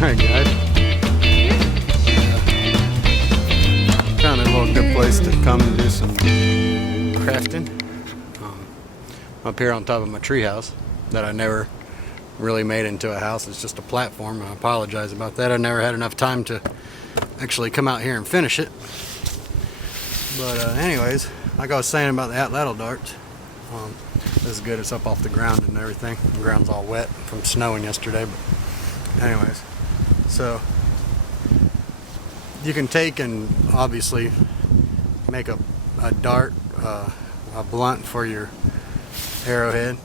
Alright guys, found a little good place to come and do some crafting. Up here on top of my treehouse that I never really made into a house. It's just a platform. I apologize about that. I never had enough time to actually come out here and finish it. But anyways, like I was saying about the Atlatl darts, this is good. It's up off the ground and everything. The ground's all wet from snowing yesterday. But anyways, so you can take and obviously make a dart, a blunt for your arrowhead.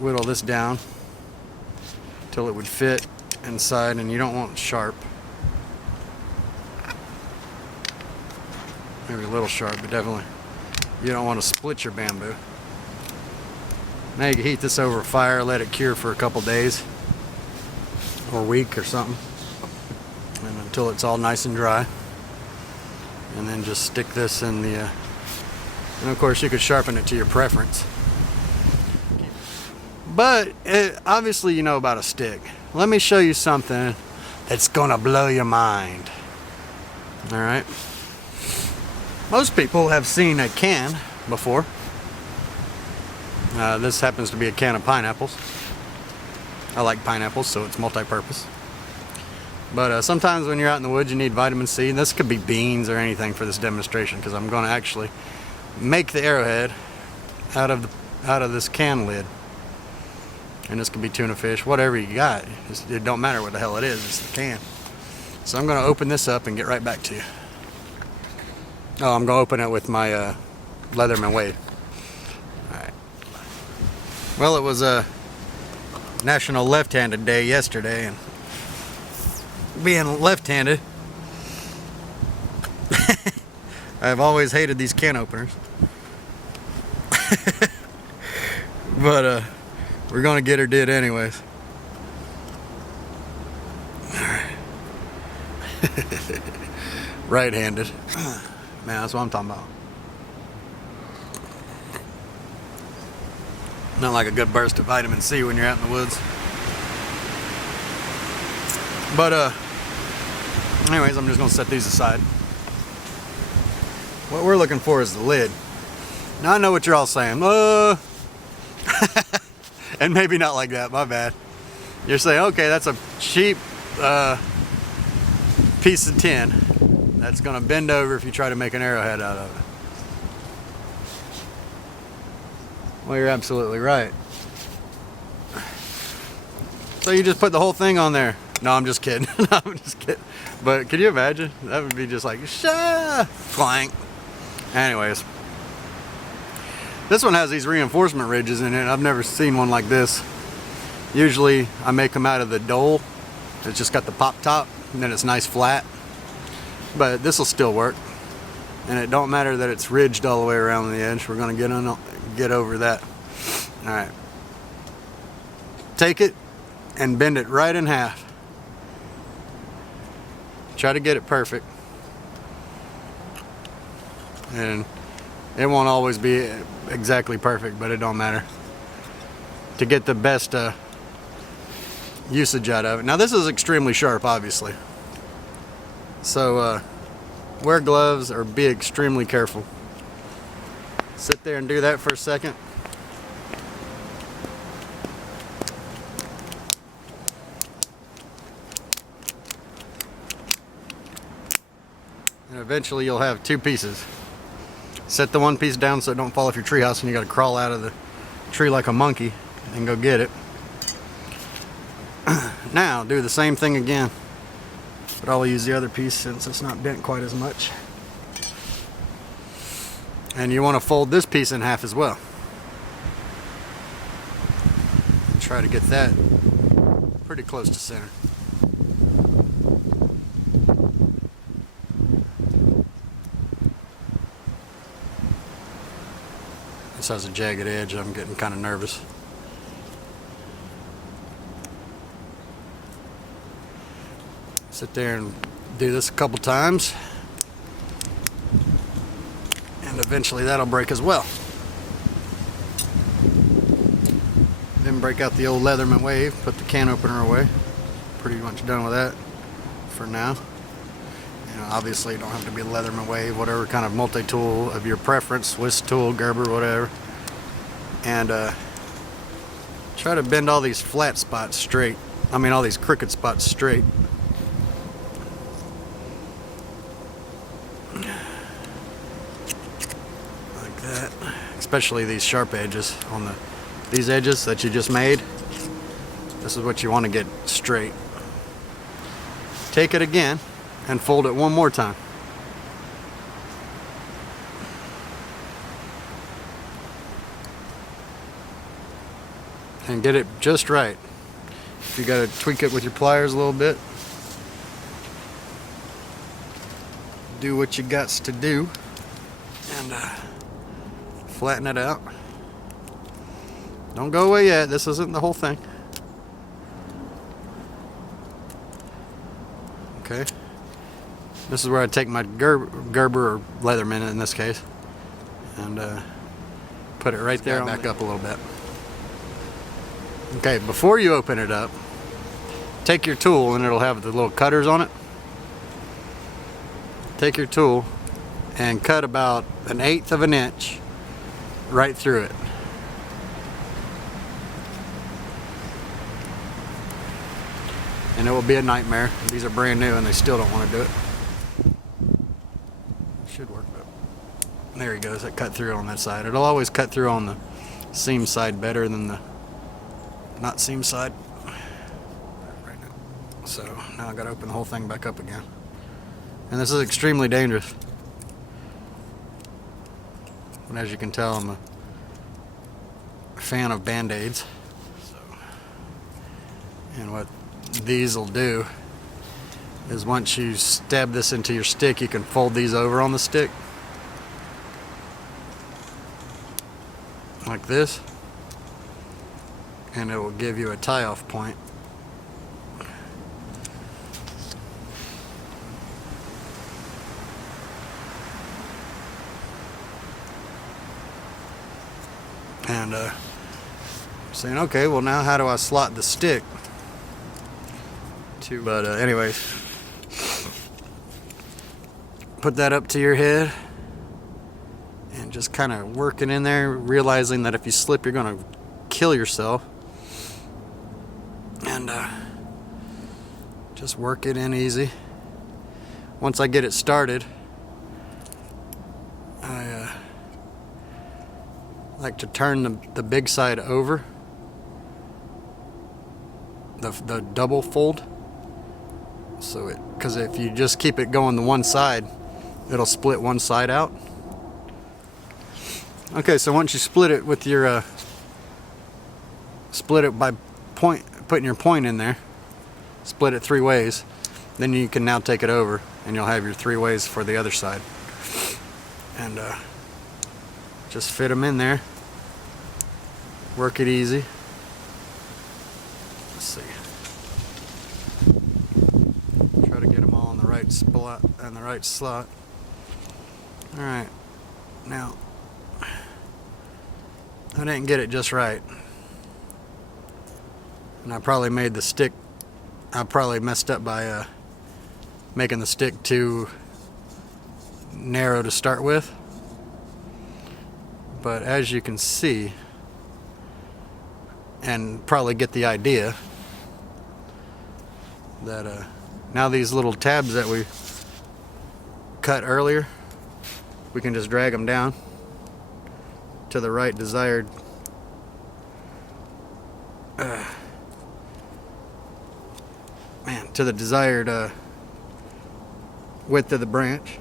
Whittle this down till it would fit inside, and you don't want it sharp. Maybe a little sharp, but definitely you don't want to split your bamboo. Now you can heat this over a fire, let it cure for a couple days or a week or something, and until it's all nice and dry, and then just stick this in the and of course you could sharpen it to your preference, but obviously you know about a stick. Let me show you something that's gonna blow your mind. All right, most people have seen a can before. This happens to be a can of pineapples. I like pineapples, so it's multi-purpose. But sometimes when you're out in the woods, you need vitamin C. And this could be beans or anything for this demonstration, because I'm going to actually make the arrowhead out of this can lid. And this could be tuna fish, whatever you got. It don't matter what the hell it is. It's the can. So I'm going to open this up and get right back to you. Oh, I'm going to open it with my Leatherman Wave. Alright. Well, it was a National Left-Handed Day yesterday, and being left-handed, I've always hated these can openers. But we're going to get her did anyways. Alright. Right-handed. Man, that's what I'm talking about. Not like a good burst of vitamin C when you're out in the woods. But anyways, I'm just gonna set these aside. What we're looking for is the lid. Now I know what you're all saying. And maybe not like that, my bad. You're saying, okay, that's a cheap piece of tin that's gonna bend over if you try to make an arrowhead out of it. Well, you're absolutely right. So you just put the whole thing on there. No, I'm just kidding. No, I'm just kidding. But can you imagine? That would be just like, clank. Anyways. This one has these reinforcement ridges in it. I've never seen one like this. Usually I make them out of the dole. It's just got the pop top, and then it's nice flat. But this will still work. And it don't matter that it's ridged all the way around the edge. We're going to get over that. Alright. Take it and bend it right in half. Try to get it perfect. And it won't always be exactly perfect, but it don't matter. To get the best usage out of it. Now this is extremely sharp, obviously. So wear gloves or be extremely careful. Sit there and do that for a second. And eventually you'll have two pieces. Set the one piece down so it don't fall off your treehouse and you got to crawl out of the tree like a monkey and go get it. Now do the same thing again, but I'll use the other piece since it's not bent quite as much. And you want to fold this piece in half as well. Try to get that pretty close to center. This has a jagged edge. I'm getting kind of nervous. Sit there and do this a couple times. And eventually that'll break as well. Then break out the old Leatherman Wave, put the can opener away. pretty much done with that for now. You know, obviously you don't have to be Leatherman Wave, whatever kind of multi-tool of your preference, Swiss tool, Gerber, whatever. And try to bend all these flat spots straight. I mean all these crooked spots straight. Like that. Especially these sharp edges on these edges that you just made. This is what you want to get straight. Take it again and fold it one more time. And get it just right. You got to tweak it with your pliers a little bit. Do what you got to do. And flatten it out. Don't go away yet. This isn't the whole thing. Okay. This is where I take my Gerber or Leatherman in this case, and put it right there. Back up a little bit. Okay. Before you open it up, take your tool, and it'll have the little cutters on it. Take your tool and cut about 1/8 of an inch right through it. And it will be a nightmare. These are brand new and they still don't want to do it. Should work, but there he goes. It cut through on that side. It'll always cut through on the seam side better than the not seam side. Right now. So now I got to open the whole thing back up again. And this is extremely dangerous. And as you can tell, I'm a fan of Band-Aids. And what these will do is once you stab this into your stick, you can fold these over on the stick like this, and it will give you a tie-off point. And saying, okay, well now how do I slot the stick? But anyways, put that up to your head and just kind of work it in there, realizing that if you slip you're going to kill yourself. And just work it in easy. Once I get it started, I like to turn the big side over, the double fold. So because if you just keep it going to one side, it'll split one side out. Okay, so once you split it with your split it by putting your point in there, split it 3 ways, then you can now take it over and you'll have your 3 ways for the other side. And just fit them in there, work it easy. Let's see. Try to get them all in the right spot and the right slot. All right, now I didn't get it just right, and I probably made the stick. I probably messed up by making the stick too narrow to start with. But as you can see, and probably get the idea, that now these little tabs that we cut earlier, we can just drag them down to the right desired to the desired width of the branch,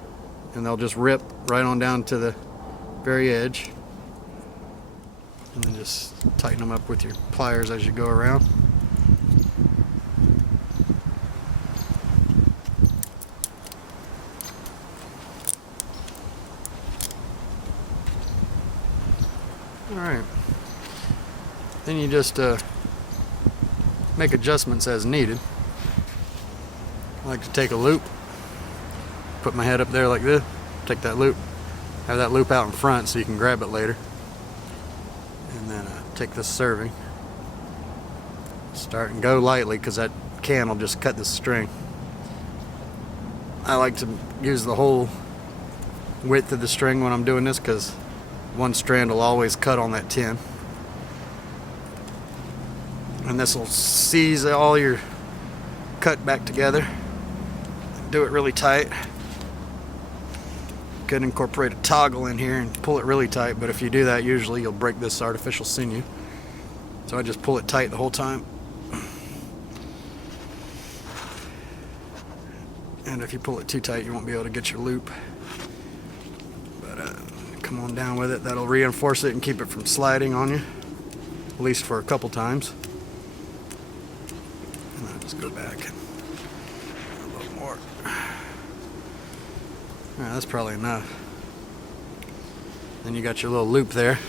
and they'll just rip right on down to the very edge, and then just tighten them up with your pliers as you go around. Alright, then you just make adjustments as needed. I like to take a loop, put my head up there like this, take that loop, have that loop out in front so you can grab it later, and then take this serving, start and go lightly, because that can will just cut the string. I like to use the whole width of the string when I'm doing this because one strand will always cut on that tin. And this will seize all your cut back together. Do it really tight. Could incorporate a toggle in here and pull it really tight, but if you do that, usually you'll break this artificial sinew. So I just pull it tight the whole time. And if you pull it too tight, you won't be able to get your loop. But come on down with it. That'll reinforce it and keep it from sliding on you, at least for a couple times. And I'll just go back a little more. Alright, that's probably enough. Then you got your little loop there.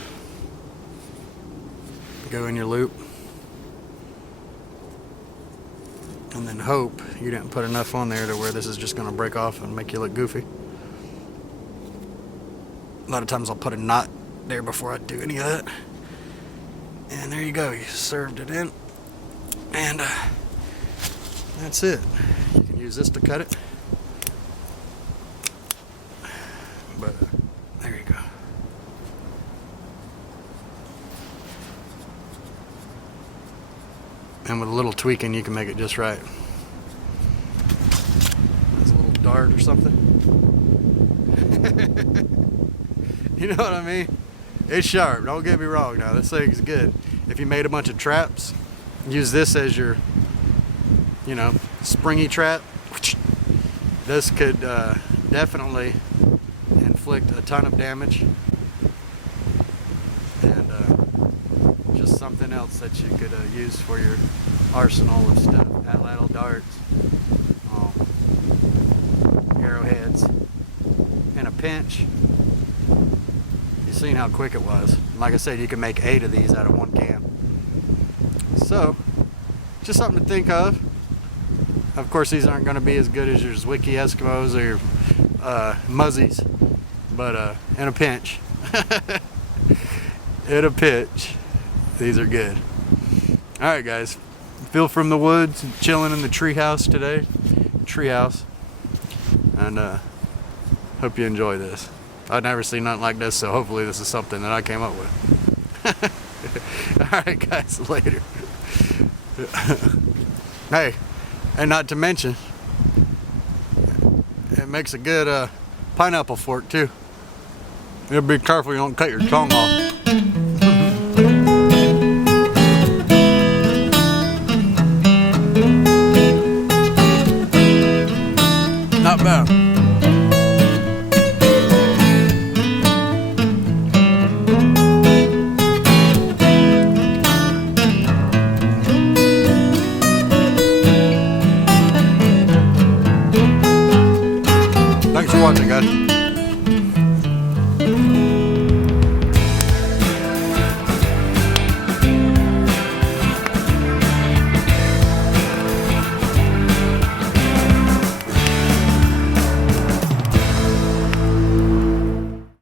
Go in your loop. And then hope you didn't put enough on there to where this is just going to break off and make you look goofy. A lot of times I'll put a knot there before I do any of that. And there you go, you served it in. And that's it. You can use this to cut it. But there you go. And with a little tweaking, you can make it just right. That's a little dart or something. You know what I mean? It's sharp, don't get me wrong now. This thing's good. If you made a bunch of traps, use this as your, you know, springy trap. This could definitely inflict a ton of damage. And just something else that you could use for your arsenal of stuff. Atlatl darts, arrowheads, in a pinch. You've seen how quick it was. Like I said, you can make 8 of these out of one can. So, just something to think of. Of course, these aren't going to be as good as your Zwicky Eskimos or your Muzzies, but in a pinch. In a pinch. These are good. Alright guys, Phil from the woods, chilling in the treehouse today. Treehouse. And hope you enjoy this. I've never seen nothing like this, so hopefully this is something that I came up with. Alright guys, later. Hey, and not to mention, it makes a good pineapple fork too. You gotta be careful you don't cut your tongue off.